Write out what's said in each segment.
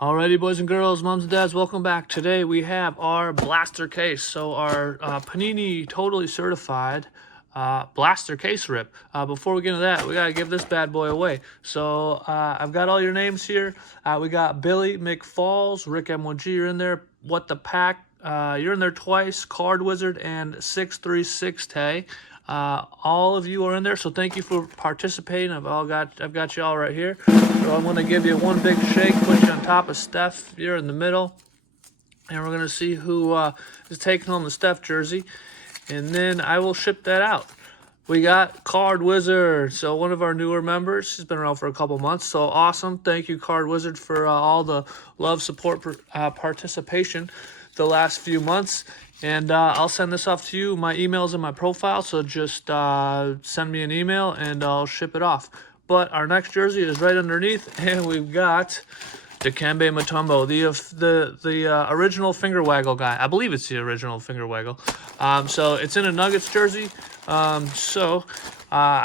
Alrighty, boys and girls, moms and dads, welcome back. Today we have our blaster case. So our Panini Totally Certified blaster case rip. Before we get into that, we gotta give this bad boy away. So I've got all your names here. We got Billy McFalls, Rick M1G, you're in there. What the Pack, you're in there twice. Card Wizard and 636 Tay. All of you are in there, so thank you for participating. I've got you all right here. So I'm gonna give you one big shake, put you on top of Steph. You're in the middle, and we're gonna see who is taking home the Steph jersey, and then I will ship that out. We got Card Wizard, so one of our newer members. She's been around for a couple months, so awesome. Thank you, Card Wizard, for all the love, support, participation the last few months. And I'll send this off to you. My email's in my profile, so just send me an email and I'll ship it off. But our next jersey is right underneath, and we've got Dikembe Mutombo, the original finger waggle guy. I believe it's the original finger waggle. So it's in a Nuggets jersey. I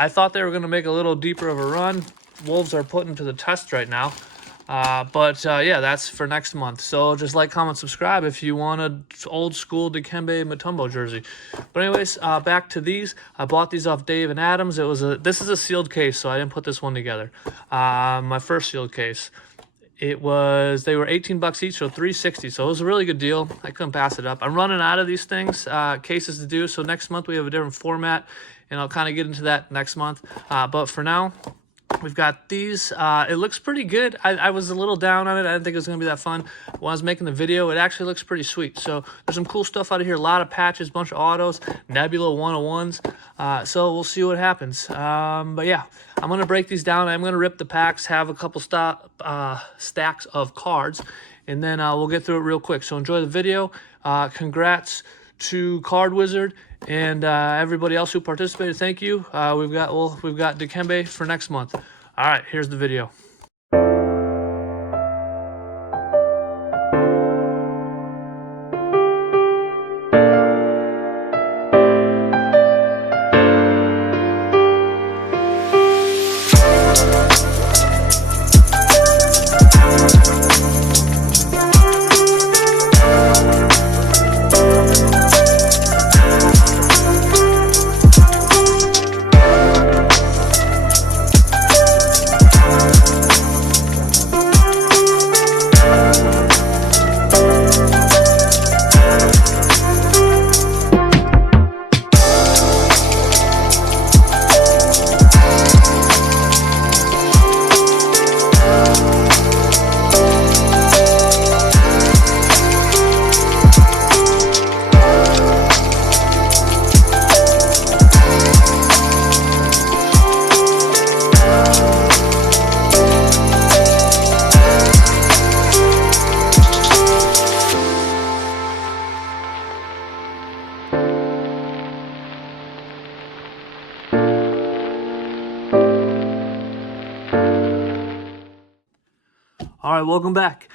thought they were going to make a little deeper of a run. Wolves are putting to the test right now. Yeah, that's for next month. So just like, comment, subscribe if you want an old school Dikembe Mutombo jersey. But anyways, back to these. I bought these off Dave and Adams. This is a sealed case, so I didn't put this one together. My first sealed case. They were 18 bucks each, so $3.60. So it was a really good deal. I couldn't pass it up. I'm running out of these things, cases to do. So next month we have a different format, and I'll kind of get into that next month. But for now, we've got these. It looks pretty good. I was a little down on it. I didn't think it was going to be that fun. When I was making the video, it actually looks pretty sweet. So there's some cool stuff out of here. A lot of patches, bunch of autos, Nebula 101s. So we'll see what happens. But yeah, I'm going to break these down. I'm going to rip the packs, have a couple stacks of cards, and then we'll get through it real quick. So enjoy the video. Congrats to Card Wizard and everybody else who participated. Thank you. We've got Dikembe for next month. All right, here's the video. All right, welcome back.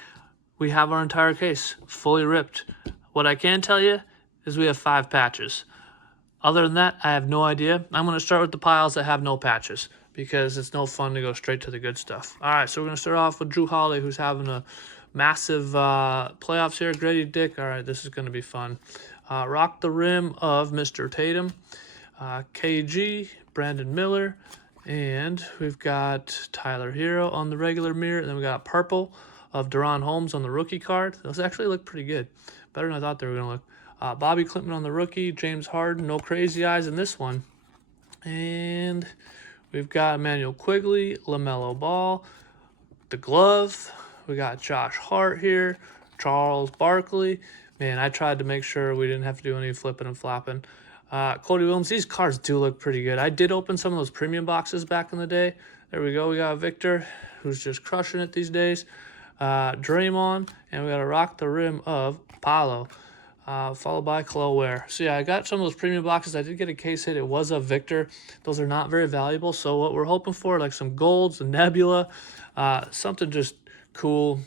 We have our entire case fully ripped. What I can tell you is we have 5 patches. Other than that, I have no idea. I'm going to start with the piles that have no patches because it's no fun to go straight to the good stuff. All right, so we're going to start off with Jrue Holiday, who's having a massive playoffs here. Grady Dick, all right, this is going to be fun. Rock the Rim of Mr. Tatum. KG, Brandon Miller. And we've got Tyler Hero on the regular mirror. And then we got purple of Deron Holmes on the rookie card. Those actually look pretty good. Better than I thought they were going to look. Bobby Clinton on the rookie. James Harden, no crazy eyes in this one. And we've got Emmanuel Quigley, LaMelo Ball, the glove. We got Josh Hart here. Charles Barkley. Man, I tried to make sure we didn't have to do any flipping and flopping. Cody Williams, these cards do look pretty good. I did open some of those premium boxes back in the day. There we go. We got Victor, who's just crushing it these days. Draymond, and we got a Rock the Rim of Paolo, followed by Khalil Ware. So yeah, I got some of those premium boxes. I did get a case hit. It was a Victor. Those are not very valuable. So what we're hoping for, like some golds, a Nebula, something just cool.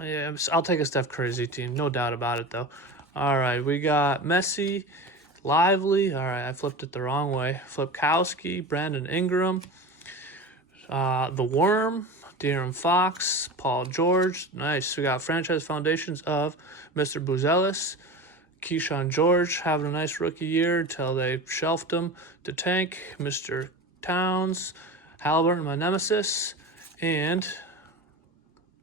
Yeah, I'll take a Steph Curry team. No doubt about it, though. All right, we got Messi, Lively. All right, I flipped it the wrong way. Flipkowski, Brandon Ingram, the Worm, De'Aaron Fox, Paul George. Nice. We got franchise foundations of Mr. Buzelis. Keyshawn George having a nice rookie year until they shelved him to tank. Mr. Towns, Halliburton, my nemesis, and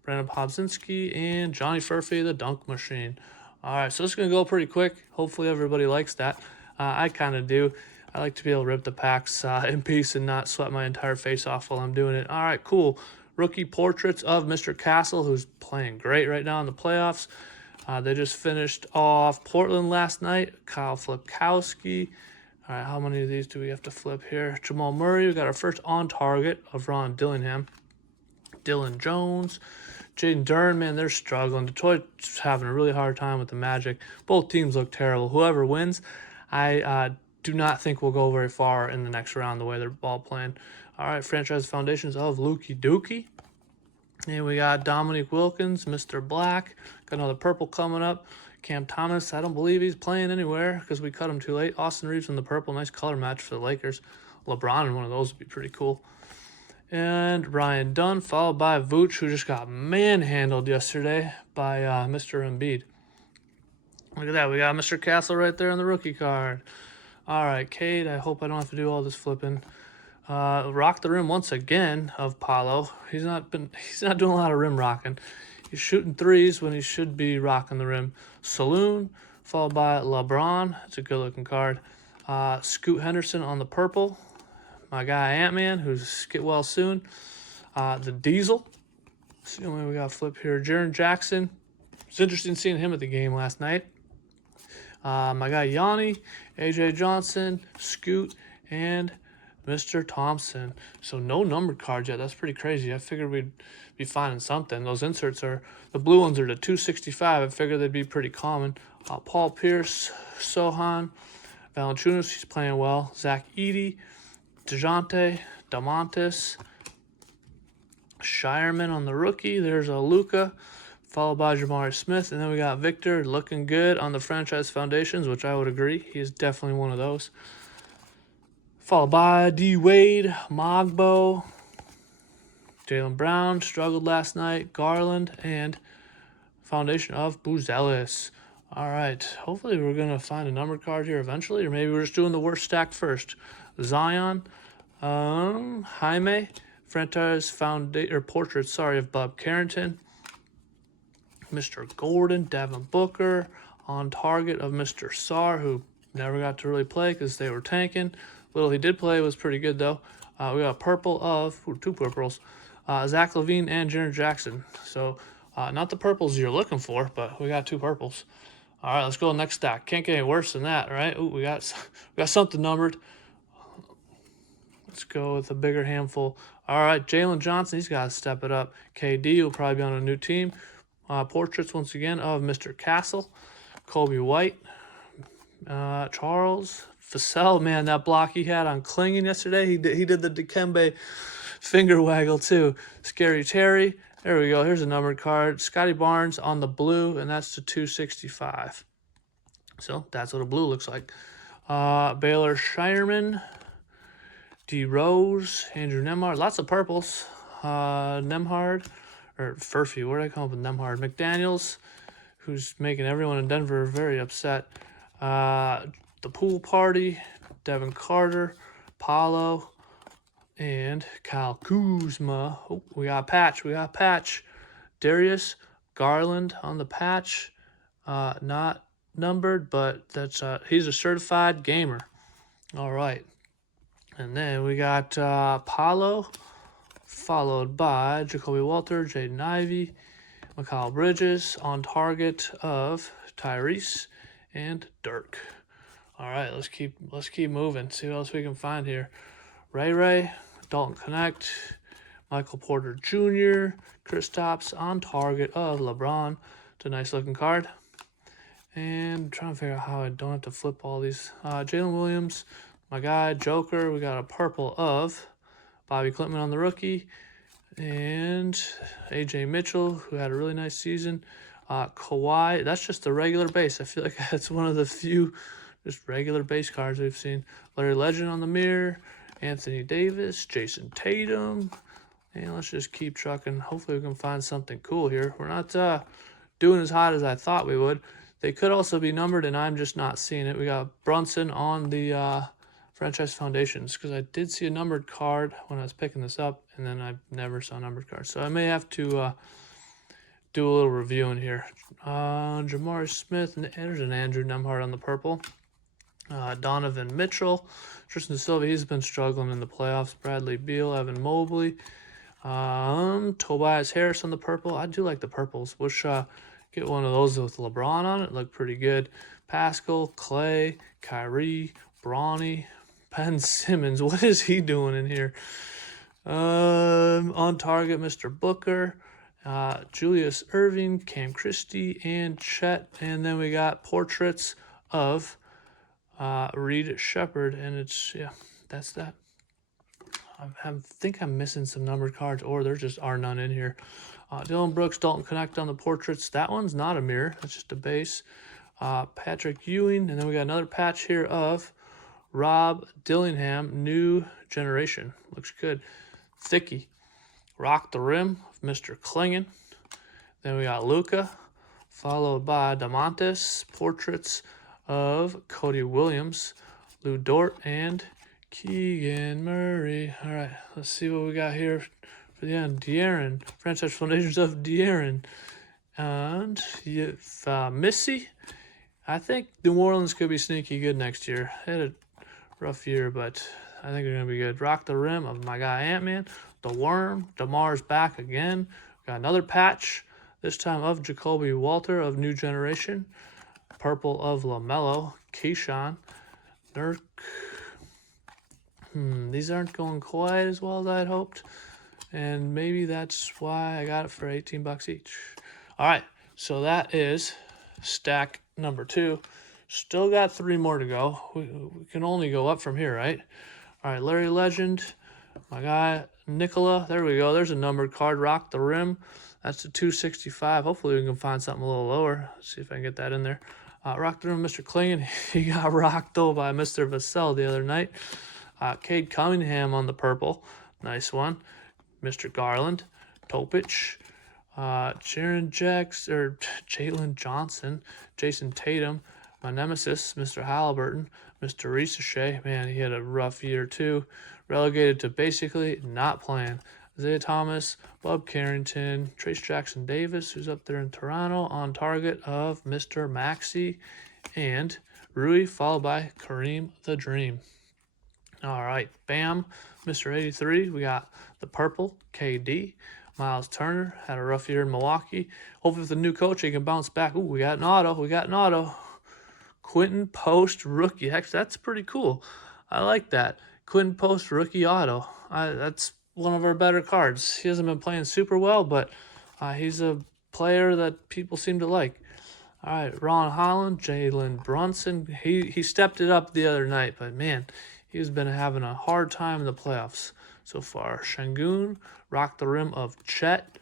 Brandon Podzinski and Johnny Furphy, the dunk machine. All right, so this is going to go pretty quick. Hopefully everybody likes that. I kind of do. I like to be able to rip the packs in peace and not sweat my entire face off while I'm doing it. All right, cool. Rookie portraits of Mr. Castle, who's playing great right now in the playoffs. They just finished off Portland last night. Kyle Flipkowski. All right, how many of these do we have to flip here? Jamal Murray. We got our first on target of Ron Dillingham. Dylan Jones. Jaden Dern, man, they're struggling. Detroit's having a really hard time with the Magic. Both teams look terrible. Whoever wins, I do not think we'll go very far in the next round the way they're ball playing. All right, franchise foundations of Lukey Dookie. And we got Dominique Wilkins, Mr. Black. Got another purple coming up. Cam Thomas, I don't believe he's playing anywhere because we cut him too late. Austin Reeves in the purple, nice color match for the Lakers. LeBron in one of those would be pretty cool. And Ryan Dunn, followed by Vooch, who just got manhandled yesterday by Mr. Embiid. Look at that. We got Mr. Castle right there on the rookie card. All right, Cade, I hope I don't have to do all this flipping. Rock the rim once again of Paolo. He's not doing a lot of rim rocking. He's shooting threes when he should be rocking the rim. Saloon, followed by LeBron. It's a good-looking card. Scoot Henderson on the purple. My guy Ant-Man, who's get well soon. The Diesel. Let's see the only way we got flip here. Jaren Jackson. It's interesting seeing him at the game last night. My guy Yanni, AJ Johnson, Scoot, and Mr. Thompson. So no numbered cards yet. That's pretty crazy. I figured we'd be finding something. Those inserts are, the blue ones are to 265. I figured they'd be pretty common. Paul Pierce, Sohan, Valanciunas, he's playing well. Zach Edey, DeJounte, Damontis, Shireman on the rookie. There's a Luka, followed by Jabari Smith. And then we got Victor looking good on the franchise foundations, which I would agree. He is definitely one of those. Followed by D. Wade, Mogbo, Jaylen Brown, struggled last night, Garland, and foundation of Buzelis. All right, hopefully we're going to find a numbered card here eventually, or maybe we're just doing the worst stack first. Zion, Jaime, franchise portrait, of Bob Carrington, Mr. Gordon, Devin Booker, on target of Mr. Sarr, who never got to really play because they were tanking. Little he did play was pretty good, though. We got a purple of, two purples, Zach LaVine and Jaren Jackson. So not the purples you're looking for, but we got two purples. All right, let's go to the next stack. Can't get any worse than that, right? Ooh, we got something numbered. Let's go with a bigger handful. All right, Jalen Johnson, he's got to step it up. KD will probably be on a new team. Portraits, once again, of Mr. Castle. Kobe White. Charles Vassell, man, that block he had on Klingen yesterday, he did the Dikembe finger waggle too. Scary Terry. There we go. Here's a numbered card. Scotty Barnes on the blue, and that's to 265. So that's what a blue looks like. Baylor Shireman, D. Rose, Andrew Nemhard. Lots of purples. Nemhard, or Furphy. Where did I come up with Nemhard? McDaniels, who's making everyone in Denver very upset. The Pool Party, Devin Carter, Paulo, and Kyle Kuzma. Oh, we got Patch. Darius Garland on the patch. Not numbered, but that's he's a certified gamer. All right. And then we got Paulo, followed by Jacoby Walter, Jaden Ivey, Mikal Bridges, on target of Tyrese and Dirk. All right, let's keep moving. See what else we can find here. Ray, Dalton Connect, Michael Porter Jr., Kristaps on target of LeBron. It's a nice looking card. And I'm trying to figure out how I don't have to flip all these. Jalen Williams, my guy, Joker. We got a purple of Bobby Klintman on the rookie. And AJ Mitchell, who had a really nice season. Kawhi, that's just the regular base. I feel like that's one of the few just regular base cards we've seen. Larry Legend on the mirror. Anthony Davis, Jason Tatum, And let's just keep trucking. Hopefully we can find something cool here. We're not doing as hot as I thought we would. They could also be numbered, and I'm just not seeing it. We got Brunson on the Franchise Foundations, because I did see a numbered card when I was picking this up, and then I never saw numbered cards. So I may have to do a little reviewing here. Jamari Smith, and there's an Andrew Nemhart on the purple. Donovan Mitchell, Tristan Silva, he's been struggling in the playoffs. Bradley Beal, Evan Mobley, Tobias Harris on the purple. I do like the purples. Wish get one of those with LeBron on it. Look pretty good. Pascal, Clay, Kyrie, Bronny, Ben Simmons. What is he doing in here? On target, Mr. Booker, Julius Irving, Cam Christie, and Chet. And then we got portraits of Reed Shepard, and it's, yeah, that's that. I think I'm missing some numbered cards, or there just are none in here. Dylan Brooks, Dalton Connect on the portraits. That one's not a mirror, that's just a base. Patrick Ewing, and then we got another patch here of Rob Dillingham, New Generation. Looks good. Thicky, Rock the Rim of Mr. Klingon. Then we got Luca, followed by DeMontis, portraits of Cody Williams, Lou Dort, and Keegan Murray. All right, let's see what we got here for the end. De'Aaron, Franchise Foundations of De'Aaron. And Missy, I think New Orleans could be sneaky good next year. They had a rough year, but I think they're going to be good. Rock the Rim of my guy Ant-Man. The Worm, DeMar's back again. Got another patch, this time of Jacoby Walter of New Generation. Purple of LaMelo, Keyshawn, Nurk. These aren't going quite as well as I'd hoped, and maybe that's why I got it for $18 each. All right, so that is stack number 2. Still got 3 more to go. We can only go up from here, right? All right, Larry Legend, my guy Nicola. There we go. There's a numbered card. Rock the Rim. That's a 265. Hopefully we can find something a little lower. Let's see if I can get that in there. Rock the Rim, Mr. Klingon. He got rocked though by Mr. Vassell the other night. Cade Cunningham on the purple. Nice one. Mr. Garland. Topich. Jalen Johnson. Jason Tatum. My nemesis, Mr. Halliburton. Mr. Risache. Man, he had a rough year too. Relegated to basically not playing. Isaiah Thomas, Bob Carrington, Trace Jackson Davis, who's up there in Toronto, on target of Mr. Maxey, and Rui, followed by Kareem the Dream. All right, bam, Mr. 83. We got the purple, KD. Miles Turner had a rough year in Milwaukee. Hopefully with the new coach, he can bounce back. Ooh, we got an auto. Quentin Post, rookie. Heck, that's pretty cool. I like that. Quentin Post, rookie auto. That's one of our better cards. He hasn't been playing super well, but he's a player that people seem to like. All right, Ron Holland, Jalen Brunson. He stepped it up the other night, but man, he's been having a hard time in the playoffs so far. Şengün, Rock the Rim of Chet,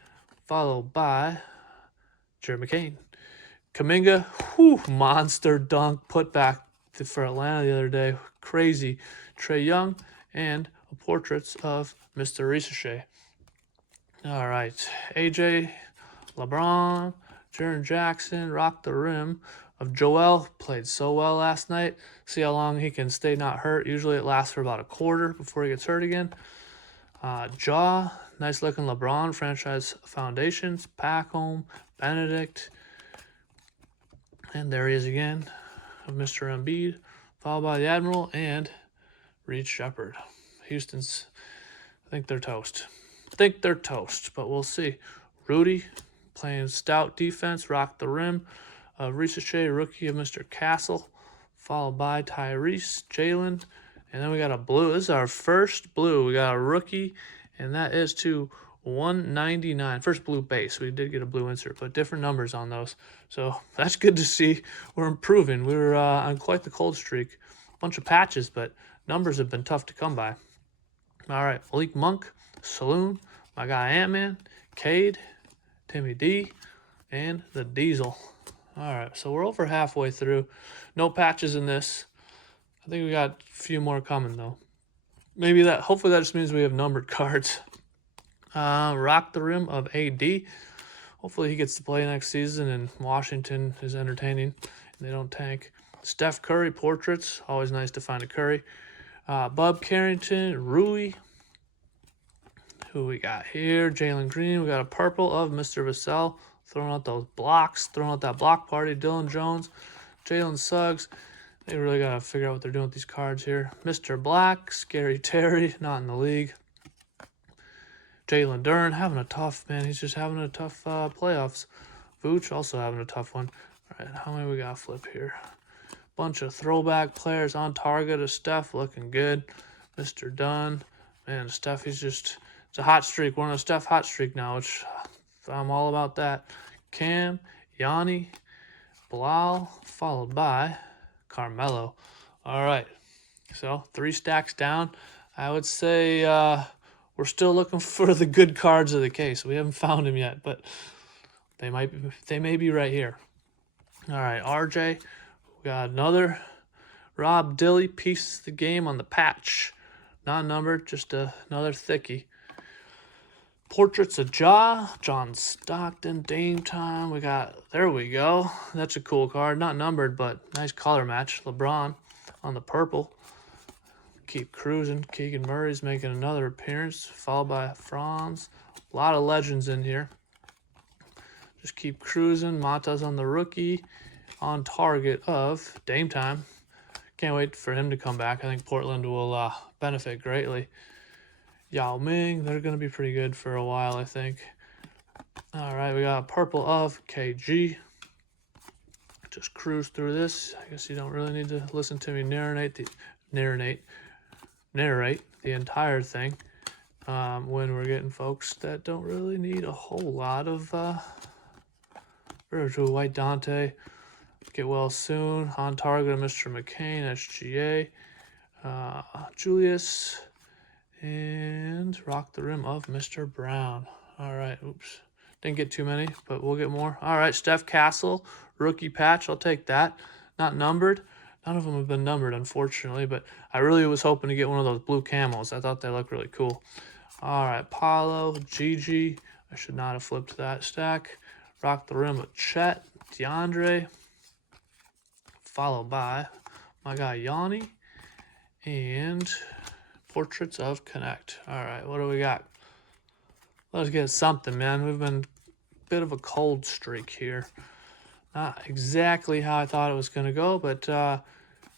followed by Jared McCain. Kuminga, monster dunk put back for Atlanta the other day. Crazy. Trae Young, and portraits of Mr. Risache. All right, AJ, LeBron, Jaren Jackson, Rock the Rim of Joel. Played so well last night. See how long he can stay not hurt. Usually it lasts for about a quarter before he gets hurt again. Jaw, nice looking LeBron, Franchise Foundations, Packham, Benedict. And there he is again, of Mr. Embiid, followed by the Admiral and Reed Shepard. Houston's, I think they're toast. But we'll see. Rudy playing stout defense, Rock the Rim. Risache, rookie of Mr. Castle, followed by Tyrese, Jalen. And then we got a blue. This is our first blue. We got a rookie, and that is to 199. First blue base. We did get a blue insert, but different numbers on those. So that's good to see. We're improving. We were on quite the cold streak. Bunch of patches, but numbers have been tough to come by. All right, Malik Monk, Saloon, my guy Ant-Man, Cade, Timmy D, and the Diesel. All right, so we're over halfway through. No patches in this. I think we got a few more coming, though. Hopefully that just means we have numbered cards. Rock the rim of AD. Hopefully he gets to play next season and Washington is entertaining and they don't tank. Steph Curry portraits. Always nice to find a Curry. Bub Carrington, Rui. Who we got here? Jalen Green. We got a purple of Mr. Vassell. Throwing out those blocks. Throwing out that block party. Dylan Jones. Jalen Suggs. They really got to figure out what they're doing with these cards here. Mr. Black. Scary Terry. Not in the league. Jalen Duren having a tough, man. He's just having a tough playoffs. Vooch also having a tough one. All right, how many we got flip here? Bunch of throwback players on target of Steph looking good. Mr. Dunn. Man, Steph, it's a hot streak. We're on a Steph hot streak now, which I'm all about that. Cam, Yanni, Bilal, followed by Carmelo. All right, so 3 stacks down. I would say we're still looking for the good cards of the case. We haven't found them yet, but they may be right here. All right, RJ. We got another Rob Dilly piece of the game on the patch. Not numbered, just another thickie. Portraits of John Stockton, Dame Time. We got, there we go. That's a cool card. Not numbered, but nice color match. LeBron on the purple. Keep cruising. Keegan Murray's making another appearance, followed by Franz. A lot of legends in here. Just keep cruising. Mata's on the rookie. On target of Dame Time. Can't wait for him to come back. I think Portland will benefit greatly. Yao Ming, they're going to be pretty good for a while, I think. All right, we got a purple of KG. Just cruise through this. I guess you don't really need to listen to me narrate the entire thing when we're getting folks that don't really need a whole lot of Virtual White Dante. Get well soon. On target of Mr. McCain, SGA. Julius. And rock the rim of Mr. Brown. All right, oops. Didn't get too many, but we'll get more. All right, Steph Castle, rookie patch. I'll take that. Not numbered. None of them have been numbered, unfortunately, but I really was hoping to get one of those blue camos. I thought they looked really cool. All right, Paulo, Gigi. I should not have flipped that stack. Rock the rim of Chet, DeAndre. Followed by my guy Yanni. And portraits of Connect. All right, what do we got? Let's get something, man. We've been a bit of a cold streak here. Not exactly how I thought it was going to go, but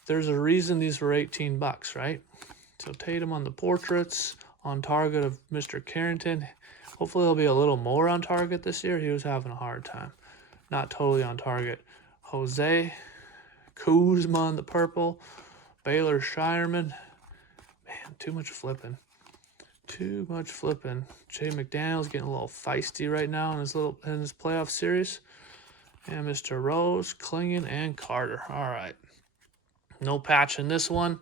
there's a reason these were $18, right? So Tatum on the portraits, on target of Mr. Carrington. Hopefully he'll be a little more on target this year. He was having a hard time. Not totally on target. Jose, Kuzma on the purple, Baylor Shireman. Man, too much flipping. Too much flipping. Jay McDaniels getting a little feisty right now in his playoff series. And Mr. Rose, Klingon, and Carter. All right. No patch in this one.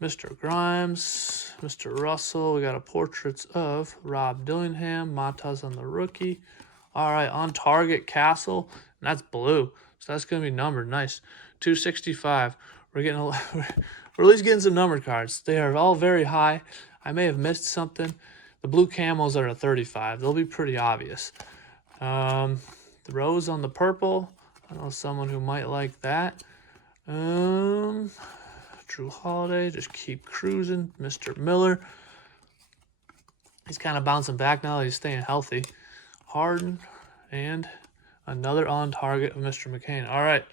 Mr. Grimes, Mr. Russell. We got a portraits of Rob Dillingham. Matas on the rookie. All right, on target Castle. And that's blue. So that's going to be numbered. Nice. 265. We're at least getting some numbered cards. They are all very high. I may have missed something. The blue camos are a 35. They'll be pretty obvious. The rose on the purple. I know someone who might like that. Drew Holiday. Just keep cruising. Mr. Miller. He's kind of bouncing back now that he's staying healthy. Harden. And another on target of Mr. McCain. All right.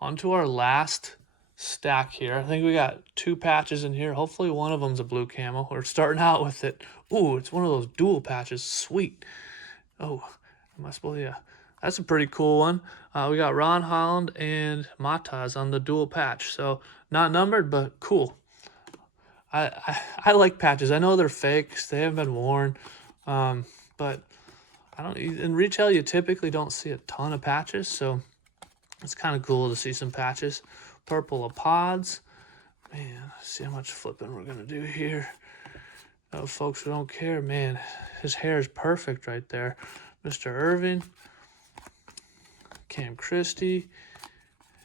On to our last stack here. I think we got 2 patches in here. Hopefully one of them's a blue camo. We're starting out with it. Ooh, it's one of those dual patches. Sweet. Oh, am I supposed to? Yeah. That's a pretty cool one. We got Ron Holland and Matas on the dual patch. So not numbered, but cool. I like patches. I know they're fakes. They haven't been worn. But I don't. In retail, you typically don't see a ton of patches. So it's kind of cool to see some patches. Purple of Pods. Man, see how much flipping we're going to do here. Oh, folks who don't care, man, his hair is perfect right there. Mr. Irving. Cam Christie.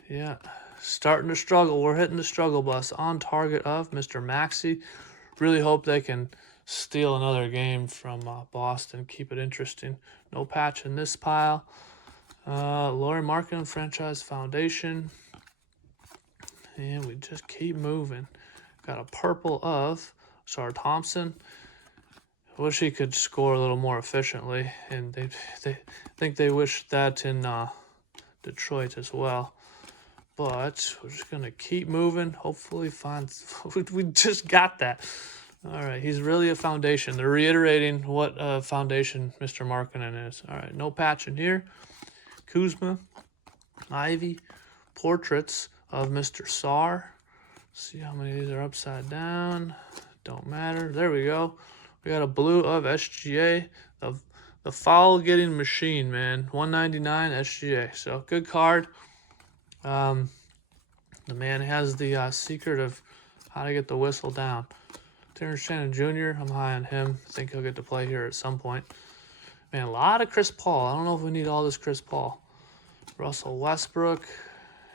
Yeah, starting to struggle. We're hitting the struggle bus. On target of Mr. Maxey. Really hope they can steal another game from Boston, keep it interesting. No patch in this pile. Lauri Markkanen Franchise Foundation. And we just keep moving. Got a purple of Sar Thompson. Wish he could score a little more efficiently, and they think they wish that in Detroit as well. But we're just gonna keep moving. Hopefully, find we just got that. All right, he's really a foundation. They're reiterating what a foundation Mr. Markkanen is. All right, no patch in here. Kuzma, Ivy, portraits of Mr. Sar. See how many of these are upside down. Don't matter. There we go. We got a blue of SGA. The foul-getting machine, man. 199 SGA. So, good card. The man has the secret of how to get the whistle down. Terrence Shannon Jr., I'm high on him. I think he'll get to play here at some point. Man, a lot of Chris Paul. I don't know if we need all this Chris Paul. Russell Westbrook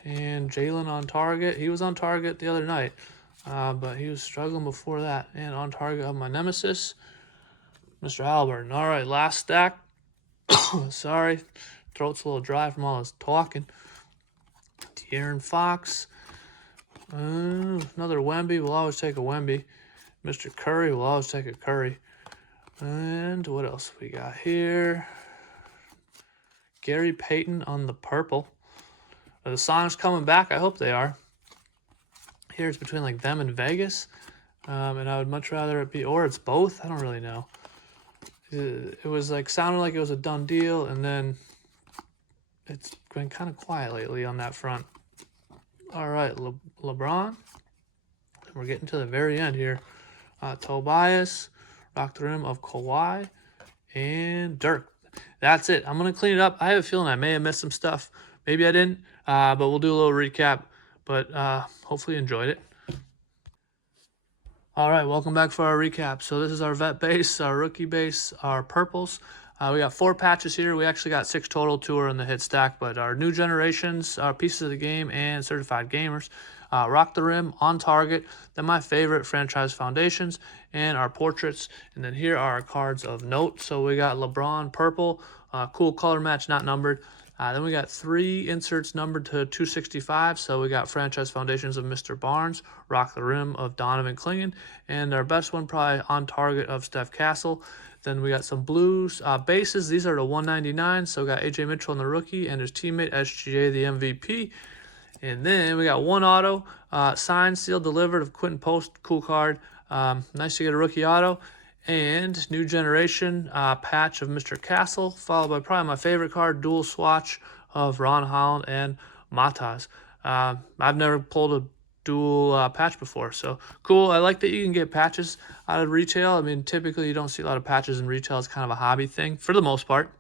and Jalen on target. He was on target the other night, but he was struggling before that. And on target of my nemesis, Mr. Halliburton. All right, last stack. Sorry, throat's a little dry from all this talking. De'Aaron Fox. Another Wemby. We'll always take a Wemby. Mr. Curry. We'll always take a Curry. And what else we got here? Gary Payton on the purple. Are the Sonics coming back? I hope they are. Here it's between like them and Vegas. And I would much rather it be, or it's both. I don't really know. It was like, sounded like it was a done deal, and then it's been kind of quiet lately on that front. All right, LeBron. We're getting to the very end here. Tobias, Rock the Rim of Kawhi, and Dirk. That's it. I'm going to clean it up. I have a feeling I may have missed some stuff. Maybe I didn't, but we'll do a little recap. But hopefully you enjoyed it. All right, welcome back for our recap. So this is our vet base, our rookie base, our purples. We got 4 patches here. We actually got 6 total. 2 are in the hit stack, but our new generations, our pieces of the game, and certified gamers. Rock the Rim, On Target, then my favorite franchise foundations, and our portraits. And then here are our cards of note. So we got LeBron purple, cool color match, not numbered. Then we got 3 inserts numbered to 265. So we got franchise foundations of Mr. Barnes, Rock the Rim of Donovan Clingan, and our best one probably On Target of Steph Castle. Then we got some blues bases. These are the 199. So we got AJ Mitchell in the rookie and his teammate SGA the MVP. And then we got 1 auto, signed, sealed, delivered of Quentin Post. Cool card. Nice to get a rookie auto. And new generation patch of Mr. Castle, followed by probably my favorite card, dual swatch of Ron Holland and Matas. I've never pulled a dual patch before, so cool. I like that you can get patches out of retail. I mean, typically you don't see a lot of patches in retail. It's kind of a hobby thing for the most part.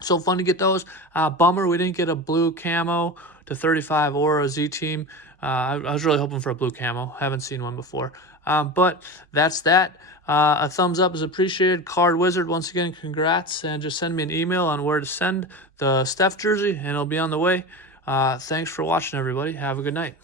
So fun to get those. Bummer we didn't get a blue camo to 35 or a Z-Team. I was really hoping for a blue camo. Haven't seen one before. But that's that. A thumbs up is appreciated. Card Wizard, once again, congrats. And just send me an email on where to send the Steph jersey, and it'll be on the way. Thanks for watching, everybody. Have a good night.